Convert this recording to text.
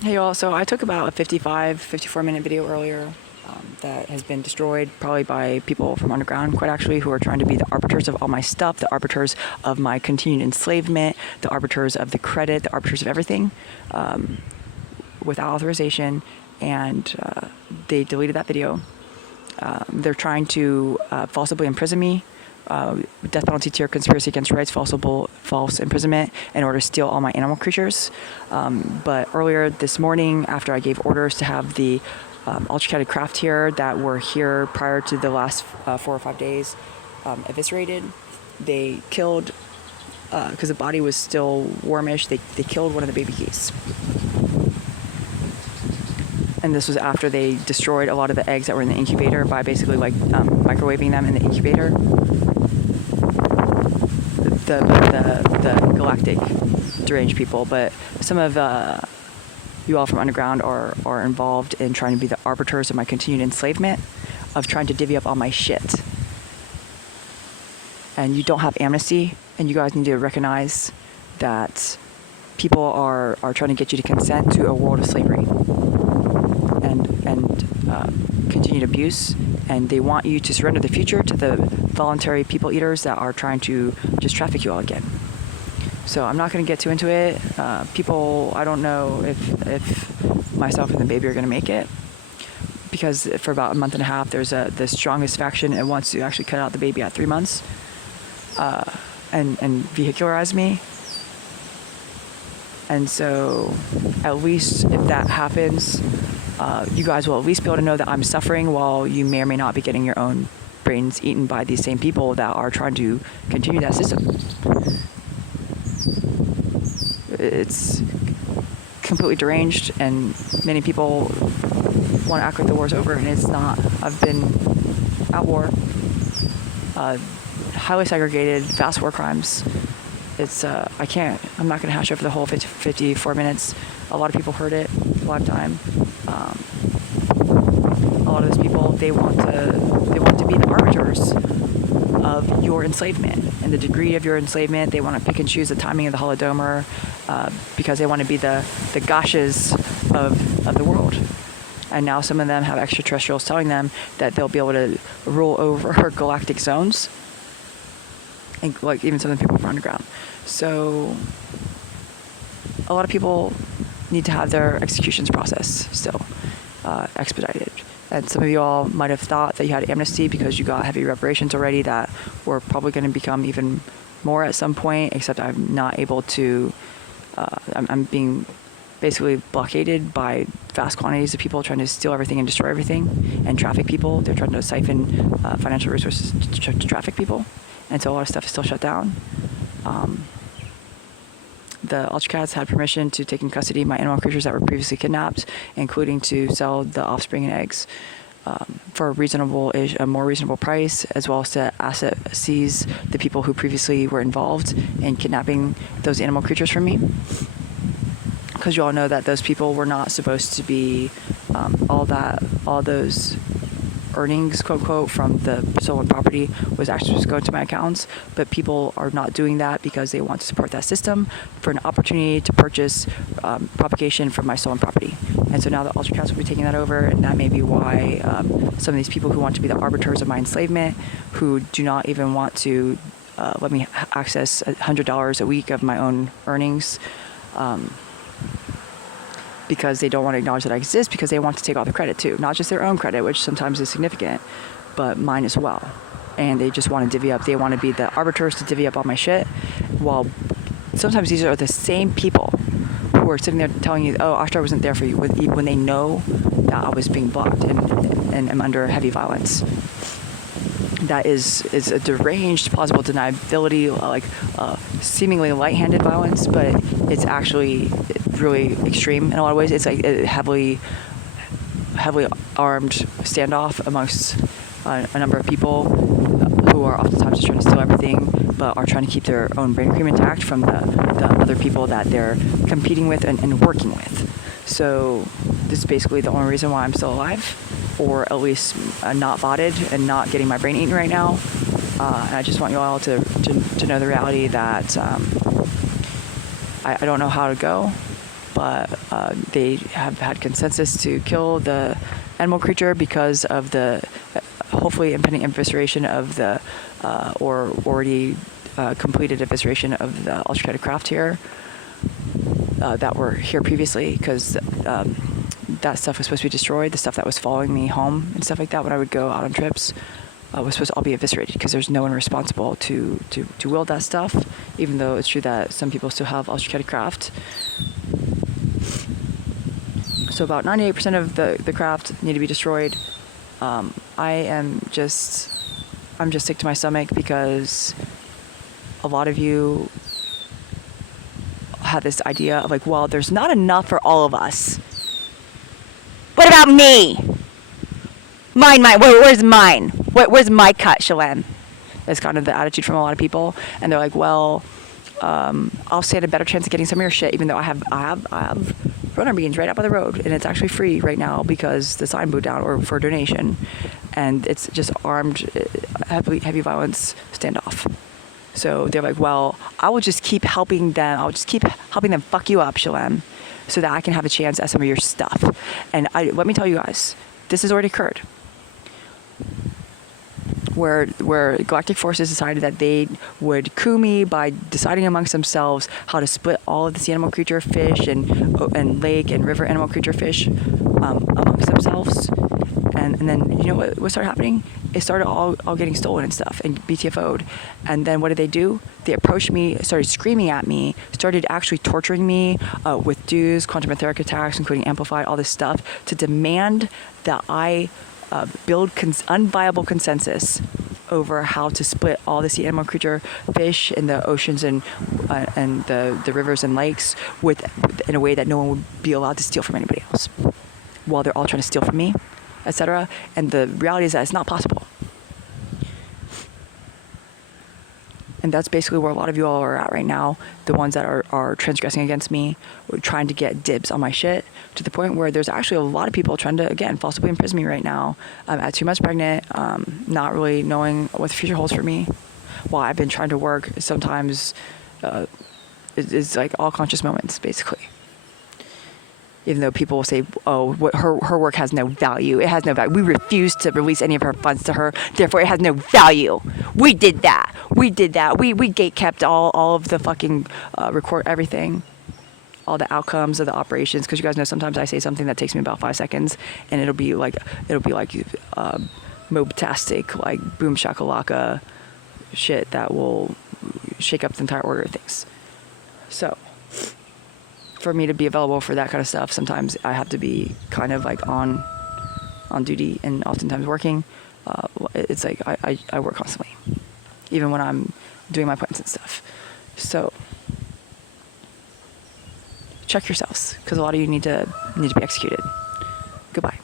Hey y'all, so I took about a 54 minute video earlier that has been destroyed probably by people from underground, quite actually, who are trying to be the arbiters of all my stuff, the arbiters of my continued enslavement, the arbiters of the credit, the arbiters of everything, without authorization, and they deleted that video. They're trying to falsely imprison me, death penalty tier, conspiracy against rights, false imprisonment, in order to steal all my animal creatures. But earlier this morning, after I gave orders to have the ultra-catted craft here that were here prior to the last 4 or 5 days eviscerated, they killed, because the body was still warmish, they killed one of the baby geese. And this was after they destroyed a lot of the eggs that were in the incubator by basically microwaving them in the incubator. The galactic deranged people, but some of you all from underground are involved in trying to be the arbiters of my continued enslavement, of trying to divvy up all my shit. And you don't have amnesty, and you guys need to recognize that people are trying to get you to consent to a world of slavery and continued abuse, and they want you to surrender the future to the voluntary people eaters that are trying to just traffic you all again. So I'm not going to get too into it. People, I don't know if myself and the baby are going to make it, because for about a month and a half, there's the strongest faction that wants to actually cut out the baby at 3 months and vehicularize me. And so at least if that happens, you guys will at least be able to know that I'm suffering while you may or may not be getting your own brains eaten by these same people that are trying to continue that system. It's completely deranged, and many people want to act like the war's over, and it's not. I've been at war, highly segregated, vast war crimes. It's, I'm not going to hash over the whole 54 minutes. A lot of people heard it live time. A lot of those people, they want to be the arbiters of your enslavement and the degree of your enslavement. They want to pick and choose the timing of the Holodomor because they want to be the goshes of the world. And now some of them have extraterrestrials telling them that they'll be able to rule over galactic zones, and like even some of the people from underground. So a lot of people need to have their executions process still expedited. And some of you all might have thought that you had amnesty because you got heavy reparations already that were probably going to become even more at some point, except I'm not able to, I'm being basically blockaded by vast quantities of people trying to steal everything and destroy everything and traffic people. They're trying to siphon financial resources to traffic people. And so a lot of stuff is still shut down. The ultra-cats had permission to take in custody my animal creatures that were previously kidnapped, including to sell the offspring and eggs for a more reasonable price, as well as to asset seize the people who previously were involved in kidnapping those animal creatures from me. Because you all know that those people were not supposed to be all those earnings, quote unquote, from the stolen property was actually just going to my accounts. But people are not doing that because they want to support that system for an opportunity to purchase propagation from my stolen property. And so now the ultra cats will be taking that over, and that may be why some of these people who want to be the arbiters of my enslavement, who do not even want to let me access $100 a week of my own earnings, because they don't want to acknowledge that I exist, because they want to take all the credit too. Not just their own credit, which sometimes is significant, but mine as well. And they just want to divvy up. They want to be the arbiters to divvy up all my shit. While sometimes these are the same people who are sitting there telling you, oh, Ashtar wasn't there for you, when they know that I was being blocked and am under heavy violence. That is a deranged, plausible deniability, seemingly light-handed violence, but it's actually really extreme in a lot of ways. It's like a heavily armed standoff amongst a number of people who are oftentimes just trying to steal everything, but are trying to keep their own brain cream intact from the other people that they're competing with and working with. So this is basically the only reason why I'm still alive, or at least not botted and not getting my brain eaten right now. And I just want you all to know the reality that I don't know how to go. but they have had consensus to kill the animal creature because of the hopefully impending evisceration of the or already completed evisceration of the ultra craft here that were here previously, because that stuff was supposed to be destroyed. The stuff that was following me home and stuff like that when I would go out on trips was supposed to all be eviscerated, because there's no one responsible to wield that stuff, even though it's true that some people still have ultra craft. So about 98% of the craft need to be destroyed. I'm just sick to my stomach because a lot of you have this idea of like, well, there's not enough for all of us. What about me? Mine. Where's mine? Where's my cut, Shalem? That's kind of the attitude from a lot of people, and they're like, well, I'll stand a better chance of getting some of your shit, even though I have runner beans right out by the road, and it's actually free right now because the sign blew down, or for donation, and it's just armed heavy violence standoff. So they're like, well, I will just keep helping them. I'll just keep helping them fuck you up, Shalem, so that I can have a chance at some of your stuff. And let me tell you guys, this has already occurred. Where galactic forces decided that they would coup me by deciding amongst themselves how to split all of the sea animal creature fish and lake and river animal creature fish amongst themselves. And then, you know what started happening? It started all getting stolen and stuff and BTFO'd. And then what did they do? They approached me, started screaming at me, started actually torturing me with dues, quantum etheric attacks, including amplified, all this stuff, to demand that I build unviable consensus over how to split all the sea animal creature fish in the oceans and the rivers and lakes in a way that no one would be allowed to steal from anybody else, while they're all trying to steal from me, etc. And the reality is that it's not possible. And that's basically where a lot of you all are at right now. The ones that are transgressing against me, trying to get dibs on my shit, to the point where there's actually a lot of people trying to, again, falsely imprison me right now. I'm at 2 months pregnant, not really knowing what the future holds for me. While I've been trying to work, sometimes it's like all conscious moments, basically. Even though people will say, oh, her work has no value. It has no value. We refuse to release any of her funds to her. Therefore, it has no value. We did that. We gatekept all of the fucking record everything. All the outcomes of the operations. Because you guys know sometimes I say something that takes me about 5 seconds. And it'll be like mob-tastic, like boom shakalaka shit that will shake up the entire order of things. So for me to be available for that kind of stuff, sometimes I have to be kind of like on duty and oftentimes working. It's like I work constantly, even when I'm doing my plans and stuff. So check yourselves, because a lot of you need to be executed. Goodbye.